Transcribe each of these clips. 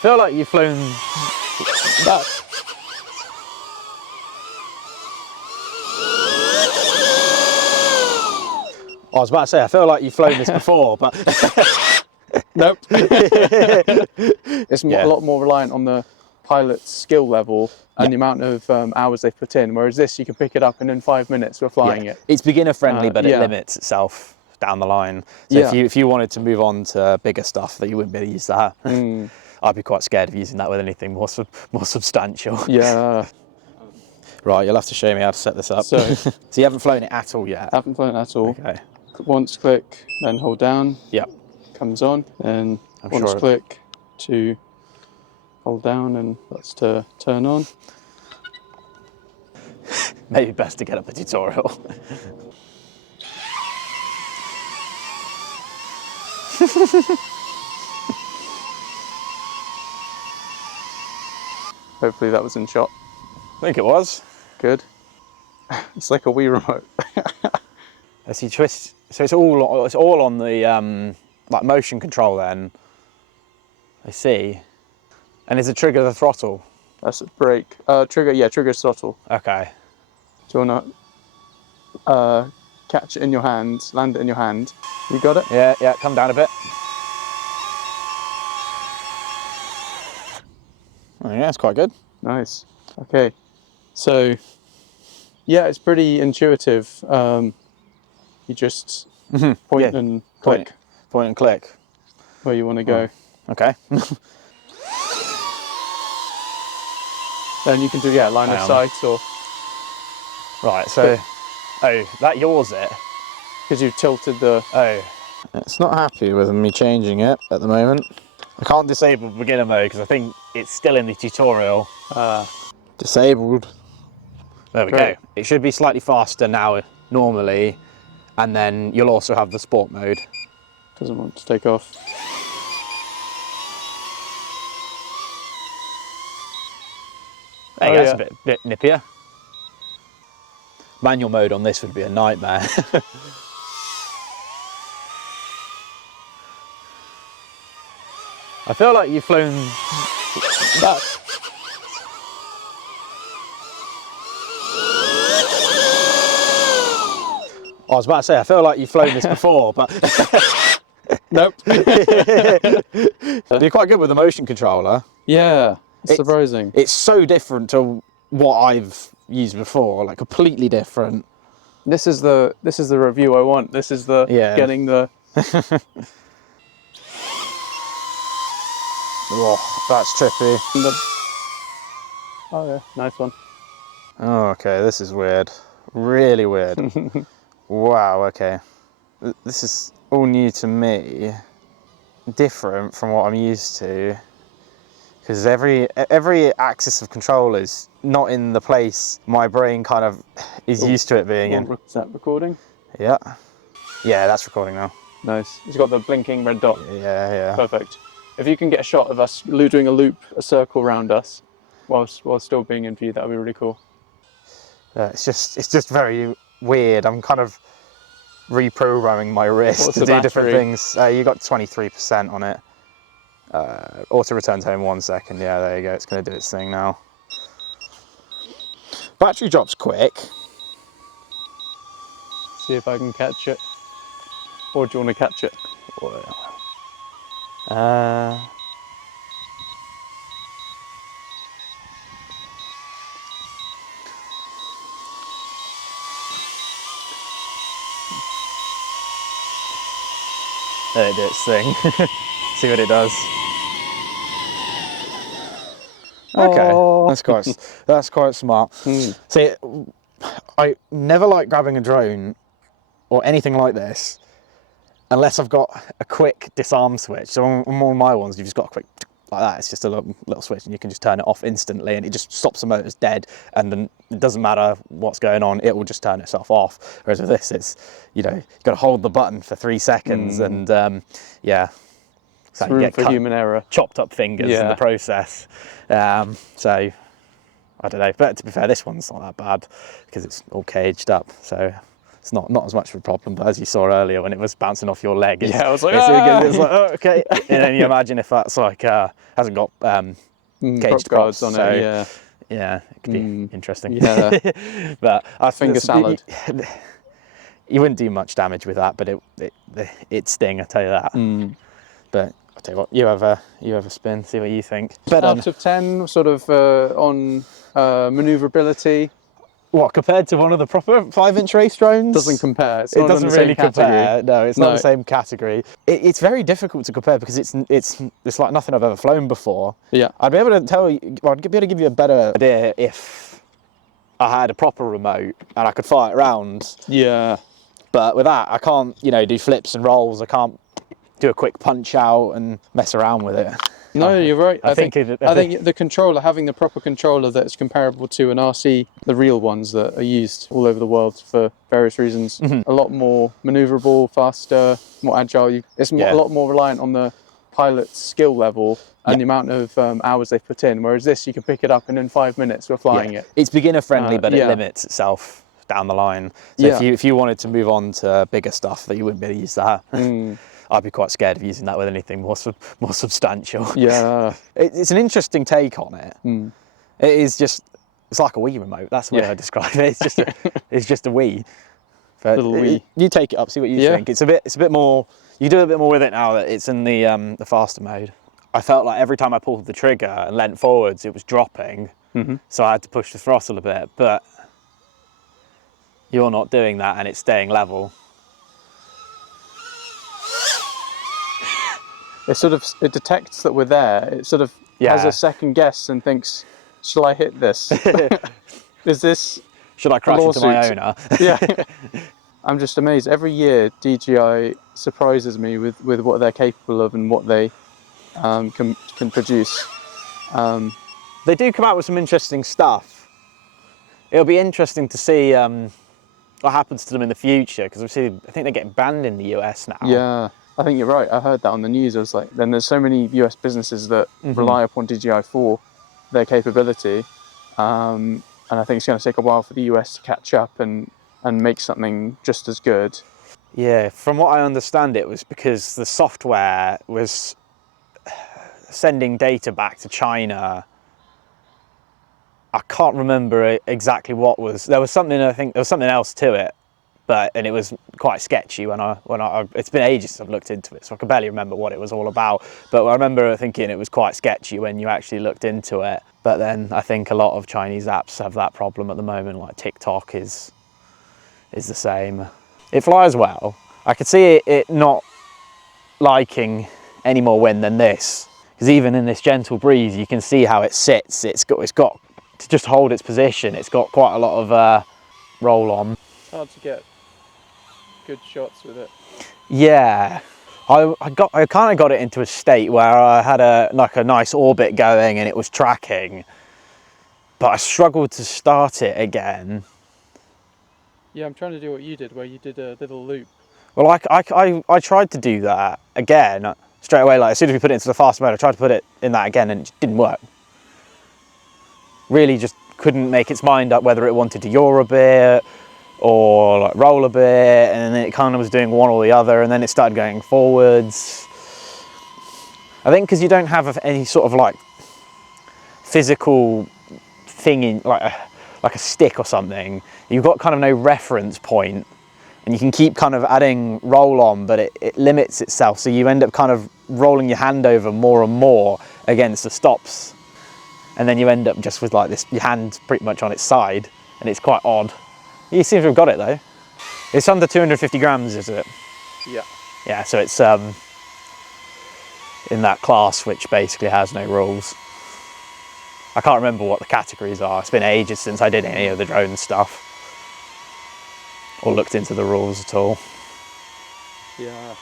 feel like you've flown that. I was about to say, I feel like you've flown this before, but nope. It's a lot more reliant on the pilot's skill level and the amount of hours they've put in, whereas this, you can pick it up and in 5 minutes we're flying it. It's beginner friendly, but it limits itself down the line. So if you wanted to move on to bigger stuff, that you wouldn't be able to use that. I'd be quite scared of using that with anything more substantial. Yeah. Right, you'll have to show me how to set this up. So, so you haven't flown it at all yet? I haven't flown it at all. Okay. Once click, then hold down. Yep. Comes on, then once click to hold down, and that's to turn on. Maybe best to get up a tutorial. Hopefully that was in shot. I think it was. Good. It's like a Wii remote. As you twist, so it's all on the like motion control then. I see. And is it trigger the throttle? That's a brake. Trigger, yeah, trigger throttle. Okay. Do you wanna catch it in your hand, land it in your hand? You got it? Yeah, yeah, come down a bit. Oh yeah, it's quite good. Nice. Okay. So, yeah, it's pretty intuitive. You just point and click. Point and click. Where you want to go. Oh. Okay. Then you can do, line of sight or... Right, so... Oh, that yours it? Because you've tilted the... Oh. It's not happy with me changing it at the moment. I can't disable beginner mode because I think it's still in the tutorial. Disabled. There we go. It should be slightly faster now, normally, and then you'll also have the sport mode. Doesn't want to take off. There you go, that's a bit nippier. Manual mode on this would be a nightmare. I feel like you've flown that. I was about to say, I feel like you've flown this before, but nope. You're quite good with the motion controller. Yeah, it's surprising. It's so different to what I've used before, like completely different. This is the review I want. This is the getting the. Oh, that's trippy. Oh yeah, nice one. Oh, okay, this is weird. Really weird. Wow, okay. This is all new to me. Different from what I'm used to. Because every axis of control is not in the place my brain kind of is used to it being in. Is that recording? Yeah. Yeah, that's recording now. Nice. It's got the blinking red dot. Yeah, yeah. Perfect. If you can get a shot of us doing a circle around us, while still being in view, that would be really cool. It's just very weird. I'm kind of reprogramming my wrist to do different things. You got 23% on it. Auto returns home 1 second. Yeah, there you go. It's going to do its thing now. Battery drops quick. See if I can catch it. Or do you want to catch it? Let it do its thing. See what it does. Okay, that's quite smart. See, I never like grabbing a drone or anything like this unless I've got a quick disarm switch. So on all my ones, you've just got a quick like that. It's just a little switch, and you can just turn it off instantly, and it just stops the motors dead. And then it doesn't matter what's going on; it will just turn itself off. Whereas with this, it's you've got to hold the button for 3 seconds, and yeah. So you get for human error, chopped up fingers in the process. So I don't know, but to be fair, this one's not that bad because it's all caged up. So it's not as much of a problem. But as you saw earlier, when it was bouncing off your leg, Yeah, I was like, it's like, oh, okay. And then you imagine if that's like hasn't got caged guards props on so, it. Yeah, yeah, it could be interesting. Yeah. But Finger salad. You wouldn't do much damage with that, but it'd sting. I tell you that. But I'll tell you what, you have a spin, see what you think. Out of 10, sort of on maneuverability. What, compared to one of the proper 5-inch race drones? Doesn't compare. It's It not doesn't in the really same category. compare. No, it's not the same category. It's very difficult to compare because it's like nothing I've ever flown before. Yeah. I'd be able to tell you, well, I'd be able to give you a better idea if I had a proper remote and I could fly it around. Yeah. But with that, I can't, do flips and rolls. I can't do a quick punch out and mess around with it. No, you're right. I think the controller, having the proper controller that's comparable to an RC, the real ones that are used all over the world for various reasons, a lot more maneuverable, faster, more agile. It's a lot more reliant on the pilot's skill level and the amount of hours they've put in. Whereas this, you can pick it up and in 5 minutes we're flying it. It's beginner friendly, but it limits itself down the line. So if you wanted to move on to bigger stuff, that you wouldn't be able to use that. I'd be quite scared of using that with anything more substantial. Yeah. It's an interesting take on it. It is just, it's like a Wii remote. That's the way I describe it. It's just a Wii. But little Wii. You take it up, see what you think. It's a bit more, you do a bit more with it now that it's in the faster mode. I felt like every time I pulled the trigger and leant forwards, it was dropping. So I had to push the throttle a bit, but you're not doing that and it's staying level. It detects that we're there. It sort of has a second guess and thinks, shall I hit this? Is this Should I crash into my owner? Yeah. I'm just amazed. Every year DJI surprises me with what they're capable of and what they can produce. They do come out with some interesting stuff. It'll be interesting to see what happens to them in the future, because I think they're getting banned in the US now. Yeah. I think you're right. I heard that on the news. I was like, then there's so many US businesses that rely upon DJI for their capability. And I think it's going to take a while for the US to catch up and make something just as good. Yeah, from what I understand, it was because the software was sending data back to China. I can't remember exactly what was. There was something, I think there was something else to it. And it was quite sketchy when I it's been ages since I've looked into it, so I can barely remember what it was all about. But I remember thinking it was quite sketchy when you actually looked into it. But then I think a lot of Chinese apps have that problem at the moment, like TikTok is the same. It flies well. I could see it not liking any more wind than this, because even in this gentle breeze, you can see how it sits. It's got to just hold its position. It's got quite a lot of roll on. It's hard to get good shots with it. Yeah, I kind of got it into a state where I had a nice orbit going and it was tracking, but I struggled to start it again. Yeah, I'm trying to do what you did, where you did a little loop. Well, I tried to do that again straight away. Like as soon as we put it into the fast mode, I tried to put it in that again and it just didn't work. Really, just couldn't make its mind up whether it wanted to yaw a bit or like roll a bit, and then it kind of was doing one or the other, and then it started going forwards. I think because you don't have any sort of like physical thing in like a stick or something, you've got kind of no reference point, and you can keep kind of adding roll on, but it limits itself, so you end up kind of rolling your hand over more and more against the stops, and then you end up just with like this, your hand pretty much on its side, and it's quite odd. You seem to have got it though. It's under 250 grams, is it? Yeah. Yeah, so it's in that class which basically has no rules. I can't remember what the categories are. It's been ages since I did any of the drone stuff or looked into the rules at all. Yeah.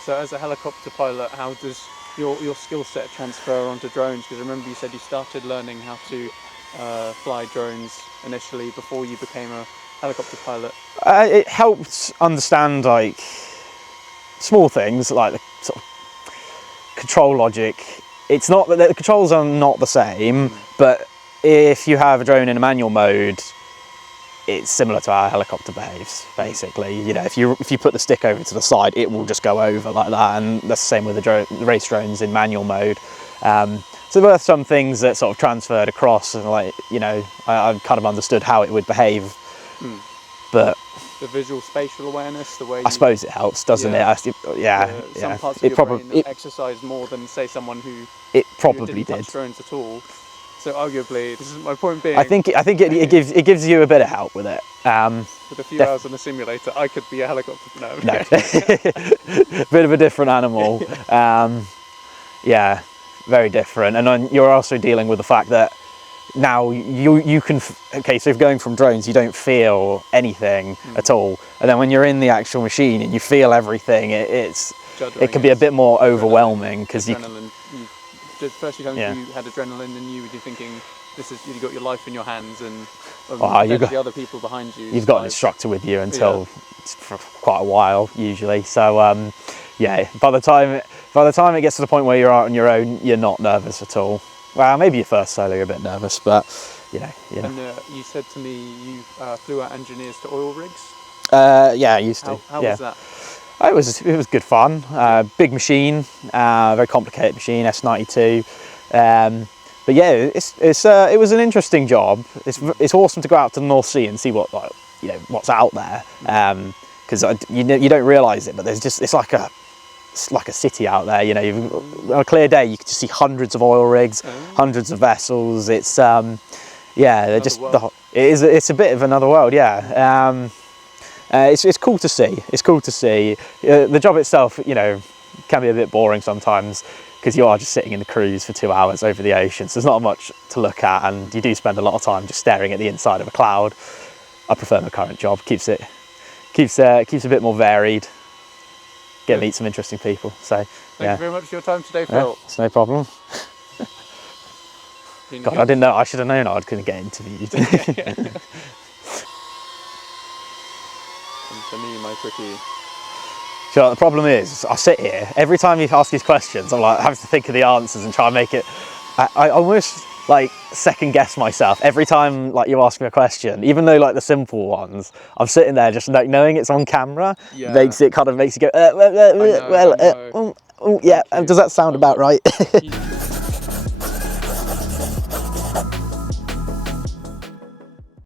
So as a helicopter pilot, how does your skill set transfer onto drones? Because remember you said you started learning how to fly drones initially before you became a helicopter pilot. It helped understand like small things like the sort of control logic. It's not that the controls are not the same, but if you have a drone in a manual mode, it's similar to how a helicopter behaves, basically. You know, if you put the stick over to the side, it will just go over like that, and that's the same with the race drones in manual mode. So there were some things that sort of transferred across, and like, you know, I kind of understood how it would behave, but the visual spatial awareness, the way I suppose it helps, doesn't it? Some parts of your brain exercise more than say someone who probably didn't touch drones at all. So arguably, this is my point being. I think it gives you a bit of help with it. With a few hours on a simulator, I could be a helicopter. No. Bit of a different animal. Yeah, very different. And then you're also dealing with the fact that now you can. Okay, so if going from drones, you don't feel anything at all, and then when you're in the actual machine and you feel everything, it can be a bit more overwhelming because First you had adrenaline in you, you're thinking, you've got your life in your hands, and you've got the other people behind you. You've got an instructor with you until for quite a while usually. So yeah, by the time it gets to the point where you're out on your own, you're not nervous at all. Well, maybe your first solo you're a bit nervous, but you know. And you said to me you flew out engineers to oil rigs. Yeah, I used to. How was that? It was good fun. Big machine, very complicated machine, S92. But yeah, it was an interesting job. It's awesome to go out to the North Sea and see what's out there, because you don't realise it, but it's like a city out there. You know, on a clear day you can just see hundreds of oil rigs, hundreds of vessels. It's they're just it's a bit of another world. Yeah. It's cool to see. It's cool to see. The job itself, you know, can be a bit boring sometimes because you are just sitting in the cruise for 2 hours over the ocean. So there's not much to look at, and you do spend a lot of time just staring at the inside of a cloud. I prefer my current job. Keeps a bit more varied. Get to meet some interesting people. So thank you very much for your time today, Phil. Yeah, it's no problem. God, I didn't know. I should have known I couldn't get interviewed. For me, my pretty. So the problem is, I sit here every time you ask these questions. I'm like having to think of the answers and try and make it. I almost like second guess myself every time like you ask me a question, even though like the simple ones. I'm sitting there just like knowing it's on camera makes you go. Yeah. Does that sound about right?